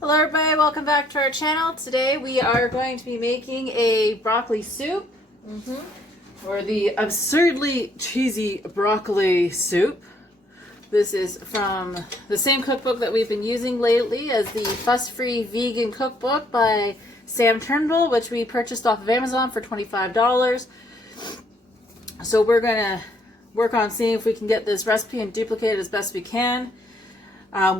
Hello everybody, welcome back to our channel. Today we are going to be making a broccoli soup, or the absurdly cheesy broccoli soup. This is from the same cookbook that we've been using lately as the Fuss-Free Vegan Cookbook by Sam Turnbull, which we purchased off of Amazon for $25. So we're going to work on seeing if we can get this recipe and duplicate it as best we can.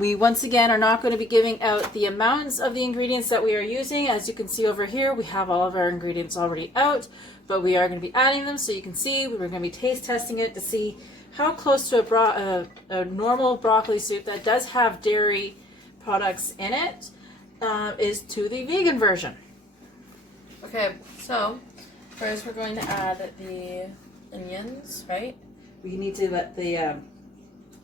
We once again are not going to be giving out the amounts of the ingredients that we are using. As you can see over here, we have all of our ingredients already out, but we are going to be adding them so you can see. We're going to be taste testing it to see how close to a normal broccoli soup that does have dairy products in it is to the vegan version. Okay, so first we're going to add the onions, right? We need to let the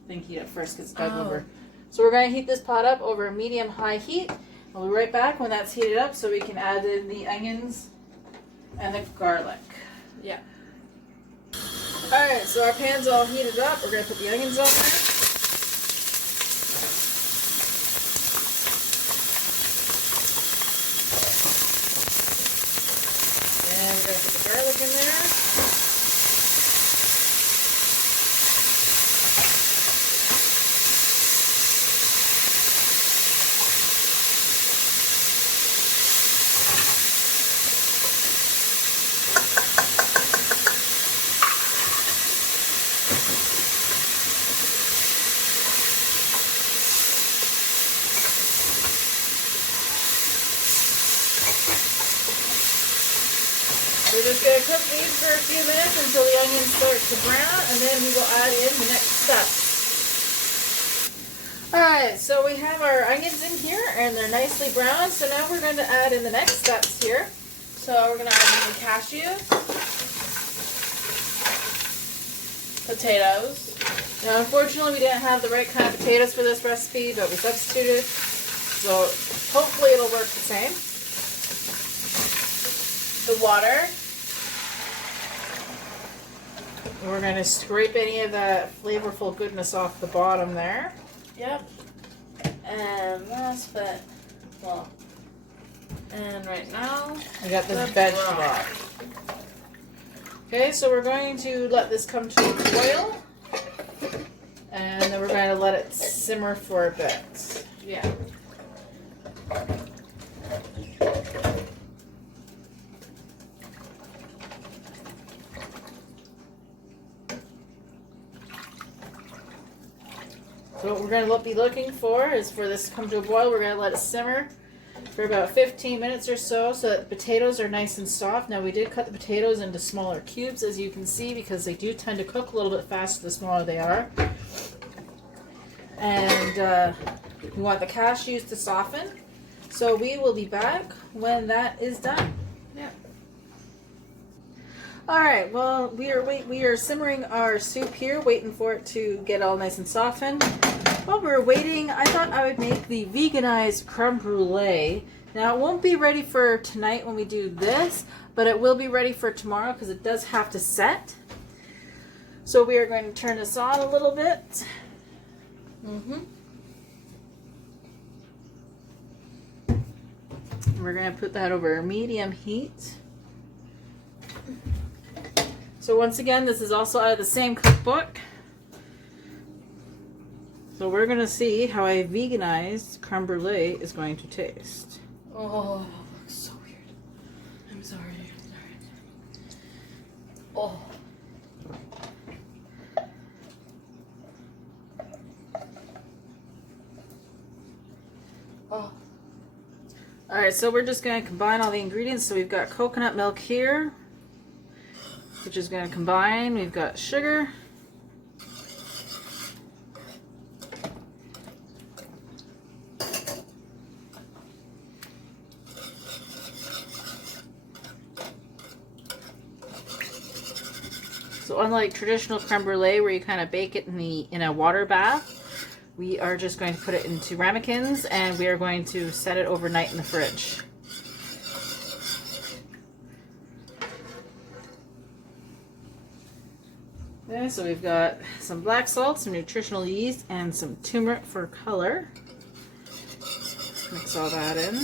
thing heat up first because it's dug over. So we're going to heat this pot up over medium-high heat. We'll be right back when that's heated up so we can add in the onions and the garlic. Yeah. Alright, so our pan's all heated up. We're going to put the onions on there. And we're going to put the garlic in there. We're just going to cook these for a few minutes until the onions start to brown, and then we will add in the next steps. Alright, so we have our onions in here, and they're nicely browned, so now we're going to add in the next steps here. So we're going to add in the cashews, potatoes. Now, unfortunately, we didn't have the right kind of potatoes for this recipe, but we substituted, so hopefully it'll work the same. The water. We're going to scrape any of that flavorful goodness off the bottom there. Yep. And last but, well, and right now, We got this vegetable. Okay, so we're going to let this come to a boil. And then we're going to let it simmer for a bit. yeah. So what we're going to be looking for is for this to come to a boil. We're going to let it simmer for about 15 minutes or so that the potatoes are nice and soft. Now we did cut the potatoes into smaller cubes, as you can see, because they do tend to cook a little bit faster the smaller they are. And we want the cashews to soften. So we will be back when that is done. Yeah. Alright, well, we are simmering our soup here, waiting for it to get all nice and softened. While we're waiting, I thought I would make the veganized creme brulee. Now, it won't be ready for tonight when we do this, but it will be ready for tomorrow because it does have to set. So we are going to turn this on a little bit. We're going to put that over medium heat. So once again, this is also out of the same cookbook. So we're going to see how a veganized creme brulee is going to taste. Oh, that looks so weird. I'm sorry. Oh. Oh. Alright, so we're just going to combine all the ingredients. So we've got coconut milk here, which is going to combine. We've got sugar. So unlike traditional creme brulee where you kind of bake it in a water bath, we are just going to put it into ramekins and we are going to set it overnight in the fridge. Okay, so we've got some black salt, some nutritional yeast, and some turmeric for color. Mix all that in.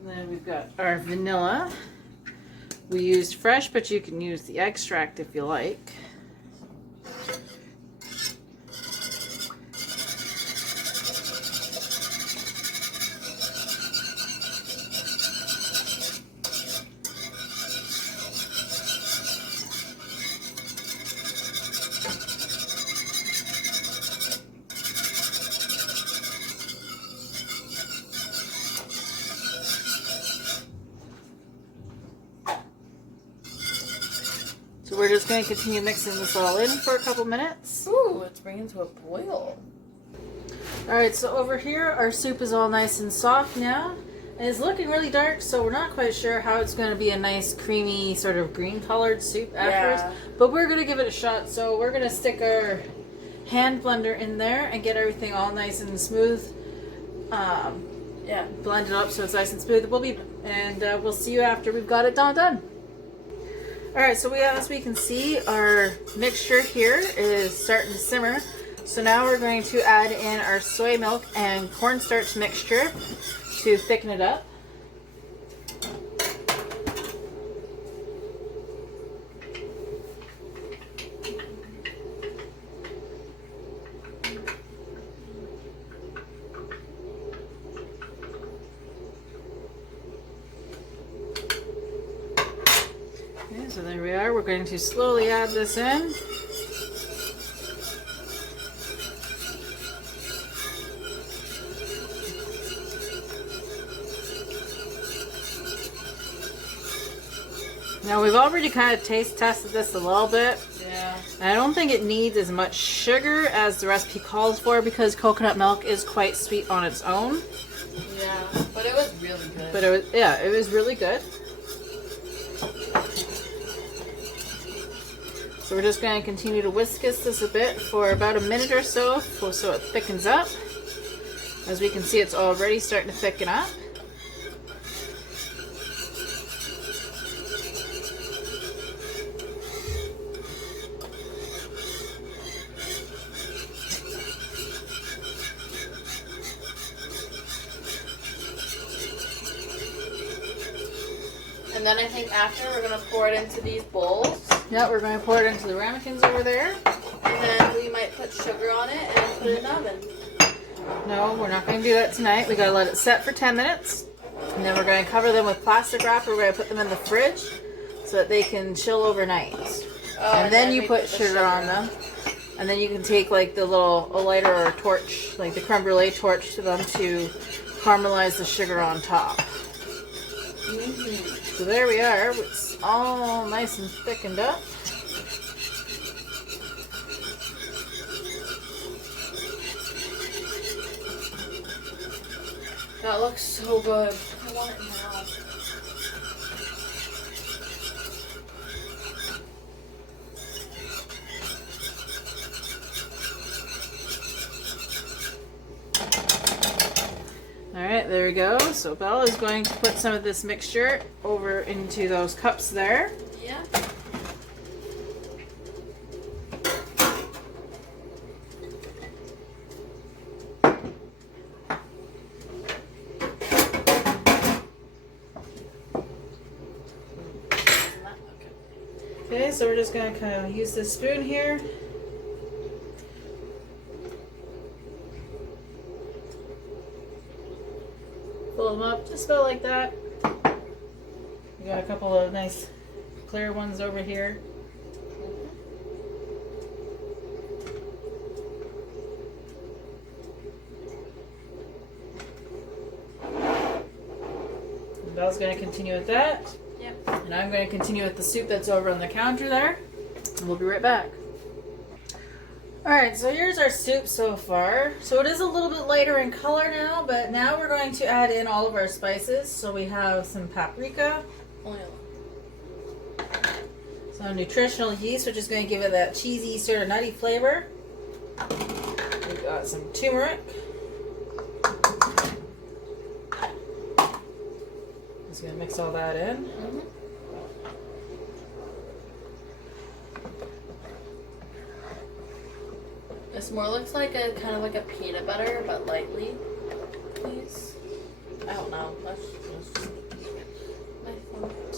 And then we've got our vanilla. We used fresh, but you can use the extract if you like. So we're just going to continue mixing this all in for a couple minutes. Ooh, it's bringing to a boil. Alright, so over here our soup is all nice and soft now. And it's looking really dark, so we're not quite sure how it's going to be a nice creamy sort of green colored soup afterwards. But we're going to give it a shot. So we're going to stick our hand blender in there and get everything all nice and smooth. Blend it up so it's nice and smooth. We'll see you after we've got it all done. Alright, so as we can see, our mixture here is starting to simmer. So now we're going to add in our soy milk and cornstarch mixture to thicken it up. Okay, so there we are. We're going to slowly add this in. Now we've already kind of taste tested this a little bit. Yeah. I don't think it needs as much sugar as the recipe calls for because coconut milk is quite sweet on its own. Yeah, but it was really good. But it was really good. So we're just going to continue to whisk this a bit for about a minute or so it thickens up. As we can see, it's already starting to thicken up. And then I think after we're going to pour it into these bowls. Yeah, we're going to pour it into the ramekins over there. And then we might put sugar on it and put it in the oven. No, we're not going to do that tonight. We got to let it set for 10 minutes. And then we're going to cover them with plastic wrap. We're going to put them in the fridge so that they can chill overnight. And then you put sugar on them. And then you can take like the little lighter or a torch, like the creme brulee torch to them to caramelize the sugar on top. So there we are. It's all nice and thickened up. That looks so good. I want it now. Alright, there we go. So Belle is going to put some of this mixture over into those cups there. Yeah. Okay, so we're just going to kind of use this spoon here. Fill them up just about like that. We got a couple of nice clear ones over here. And Belle's going to continue with that. Yep. And I'm going to continue with the soup that's over on the counter there. And we'll be right back. Alright, so here's our soup so far. So it is a little bit lighter in color now, but now we're going to add in all of our spices. So we have some paprika, some nutritional yeast, which is going to give it that cheesy sort of nutty flavor. We've got some turmeric, Just gonna mix all that in. Mm-hmm. This more looks like a kind of like a peanut butter, but lightly. Please. I don't know. That's just my thought.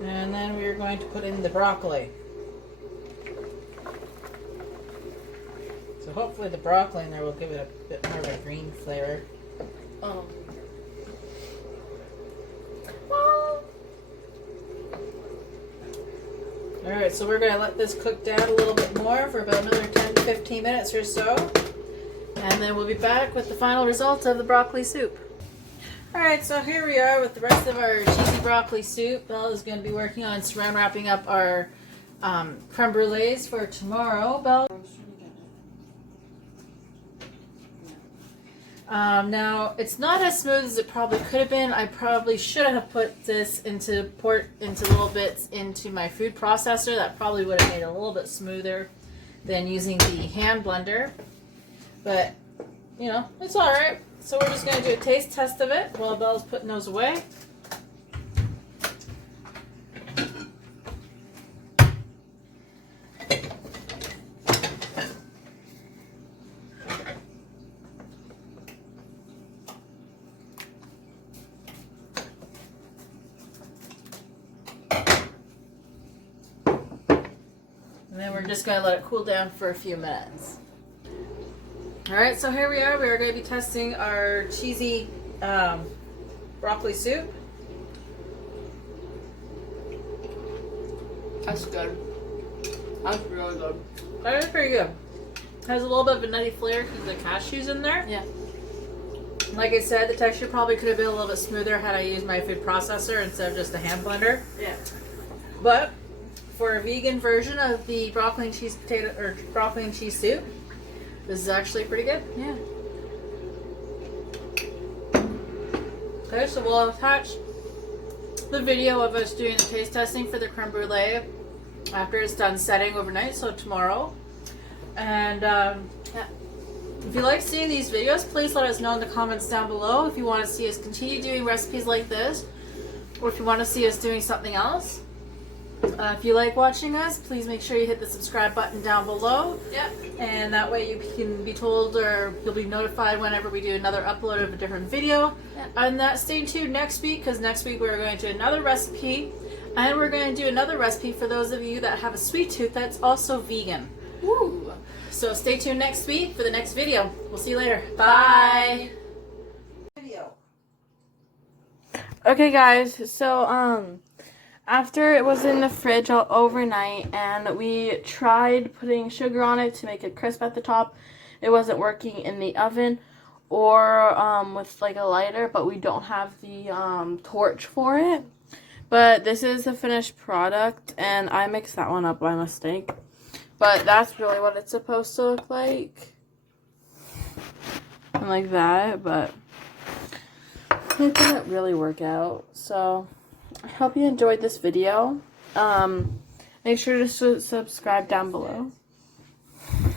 And then we're going to put in the broccoli. So hopefully the broccoli in there will give it a bit more of a green flavor. Well. Alright, so we're going to let this cook down a little bit more for about another 10 to 15 minutes or so. And then we'll be back with the final results of the broccoli soup. Alright, so here we are with the rest of our cheesy broccoli soup. Belle is going to be working on saran wrapping up our creme brulees for tomorrow. Belle? Now, it's not as smooth as it probably could have been. I probably should have put this into little bits into my food processor. That probably would have made it a little bit smoother than using the hand blender. But, you know, it's alright. So we're just going to do a taste test of it while Belle's putting those away. And then we're just going to let it cool down for a few minutes. Alright, so here we are. We are going to be testing our cheesy broccoli soup. That's good. That's really good. That is pretty good. Has a little bit of a nutty flavor because the cashews in there. Yeah. Like I said, the texture probably could have been a little bit smoother had I used my food processor instead of just a hand blender. Yeah. But for a vegan version of the broccoli and cheese potato or broccoli and cheese soup, this is actually pretty good. Yeah. Okay, so we'll attach the video of us doing the taste testing for the creme brulee after it's done setting overnight, so tomorrow. And yeah. If you like seeing these videos, please let us know in the comments down below if you want to see us continue doing recipes like this, or if you want to see us doing something else. If you like watching us, please make sure you hit the subscribe button down below. Yep. And that way you can be told or you'll be notified whenever we do another upload of a different video. Yep. And that stay tuned next week, because next week we're going to do another recipe. And we're going to do another recipe for those of you that have a sweet tooth that's also vegan. Woo. So stay tuned next week for the next video. We'll see you later. Bye. Video. Okay, guys. So after it was in the fridge all overnight and we tried putting sugar on it to make it crisp at the top, it wasn't working in the oven or with like a lighter, but we don't have the torch for it. But this is the finished product, and I mixed that one up by mistake. But that's really what it's supposed to look like. And like that, but it didn't really work out. So I hope you enjoyed this video. Make sure to subscribe down below.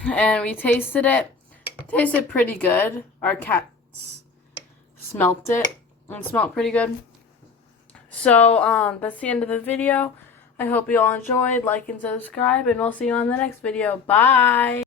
And we tasted it. It tasted pretty good. Our cats smelt it and smelled pretty good. So that's the end of the video. I hope you all enjoyed. Like and subscribe, and we'll see you on the next video. Bye!